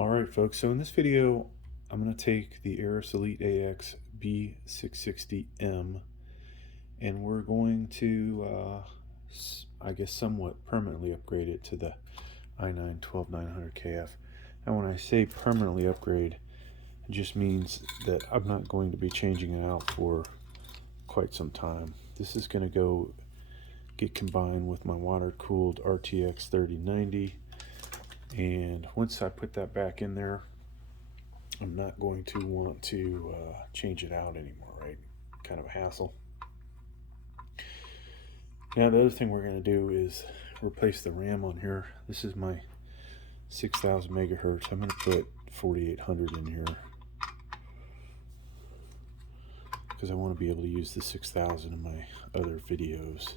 Alright folks, so in this video I'm going to take the Aorus Elite AX B660M and we're going to I guess somewhat permanently upgrade it to the I9-12900KF. And when I say permanently upgrade, it just means that I'm not going to be changing it out for quite some time. This is going to get combined with my water-cooled RTX 3090, and once I put that back in there, I'm not going to want to change it out anymore, right? Kind of a hassle. Now the other thing we're going to do is replace the RAM on here. This is my 6000 megahertz. I'm going to put 4800 in here because I want to be able to use the 6000 in my other videos.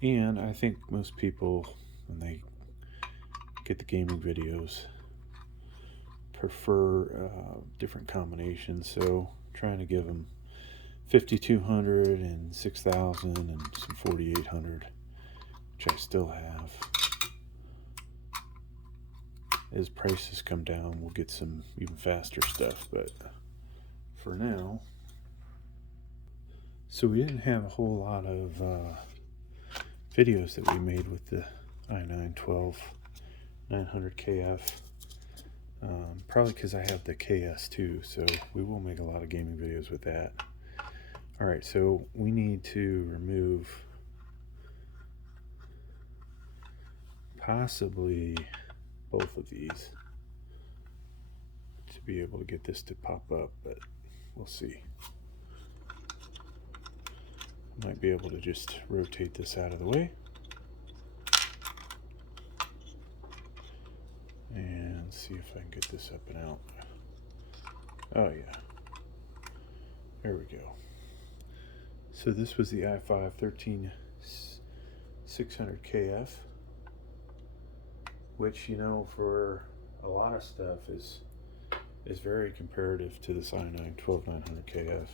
And I think most people, when they get the gaming videos, prefer different combinations. So trying to give them 5200 and 6000 and some 4800, which I still have. As prices come down, we'll get some even faster stuff, but for now. So we didn't have a whole lot of videos that we made with the i9-12900KF, probably because I have the KS too, so we will make a lot of gaming videos with that. Alright, so we need to remove possibly both of these to be able to get this to pop up, but we'll see. Might be able to just rotate this out of the way and see if I can get this up and out. Oh yeah, there we go. So this was the i5-13600KF, which, you know, for a lot of stuff is very comparative to this i9-12900KF.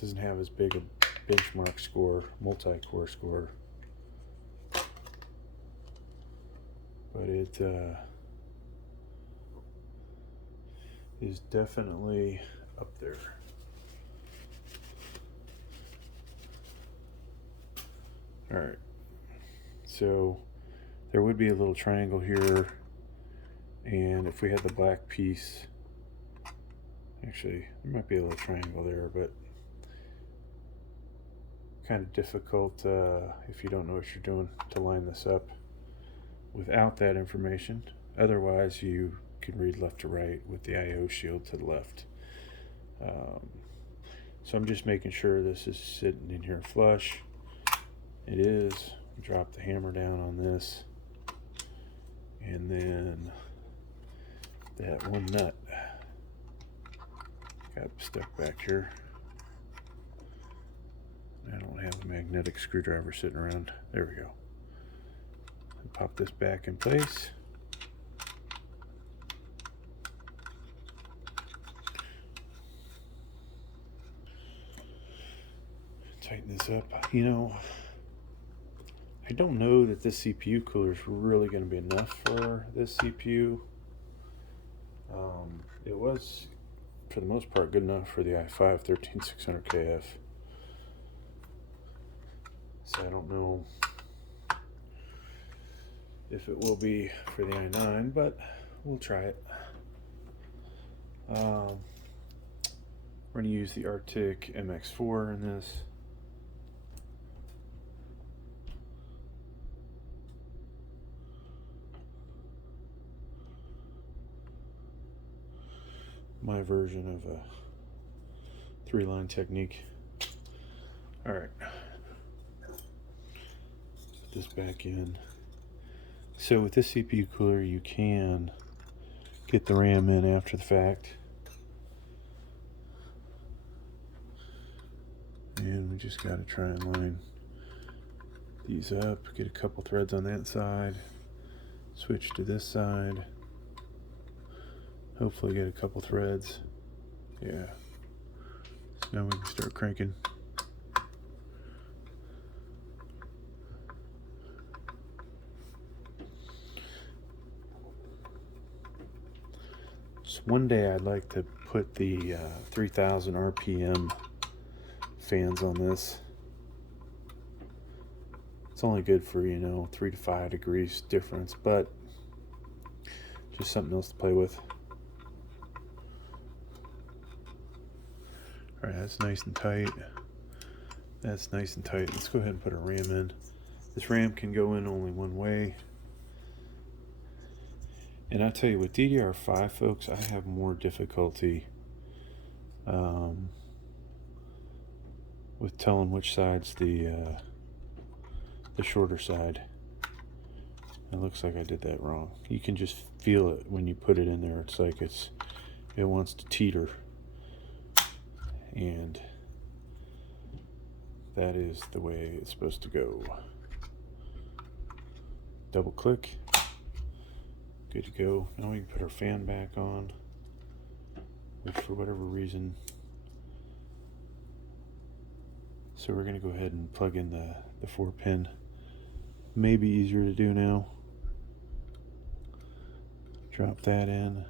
Doesn't have as big a benchmark score, multi-core score, but it is definitely up there. Alright, so there would be a little triangle here, and if we had the black piece, actually there might be a little triangle there, but kind of difficult if you don't know what you're doing to line this up without that information. Otherwise you can read left to right with the IO shield to the left. So I'm just making sure this is sitting in here flush. It is. Drop the hammer down on this, and then that one nut got stuck back here. I don't have a magnetic screwdriver sitting around. There we go. And pop this back in place. Tighten this up. You know, I don't know that this CPU cooler is really going to be enough for this CPU. It was, for the most part, good enough for the i5-13600KF. So I don't know if it will be for the i9, but we'll try it. We're going to use the Arctic MX4 in this. My version of a 3-line technique. Alright. Put this back in. So with this CPU cooler, you can get the RAM in after the fact. And we just got to try and line these up. Get a couple threads on that side. Switch to this side. Hopefully get a couple threads. Yeah. So now we can start cranking. folks. One day I'd like to put the 3000 RPM fans on this. It's only good for, 3 to 5 degrees difference, but just something else to play with. Alright, that's nice and tight. That's nice and tight. Let's go ahead and put a RAM in. This RAM can go in only one way. And I tell you, with DDR5, folks, I have more difficulty with telling which side's the shorter side. It looks like I did that wrong. You can just feel it when you put it in there. It's like it wants to teeter. And that is the way it's supposed to go. Double click. Good to go. Now we can put our fan back on, which for whatever reason, so we're going to go ahead and plug in the 4-pin. Maybe easier to do now. Drop that in,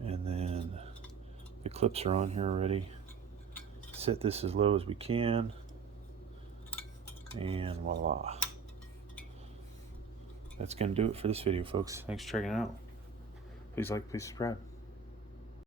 and then the clips are on here already. Set this as low as we can, and voila. That's going to do it for this video, folks. Thanks for checking it out. Please like, please subscribe.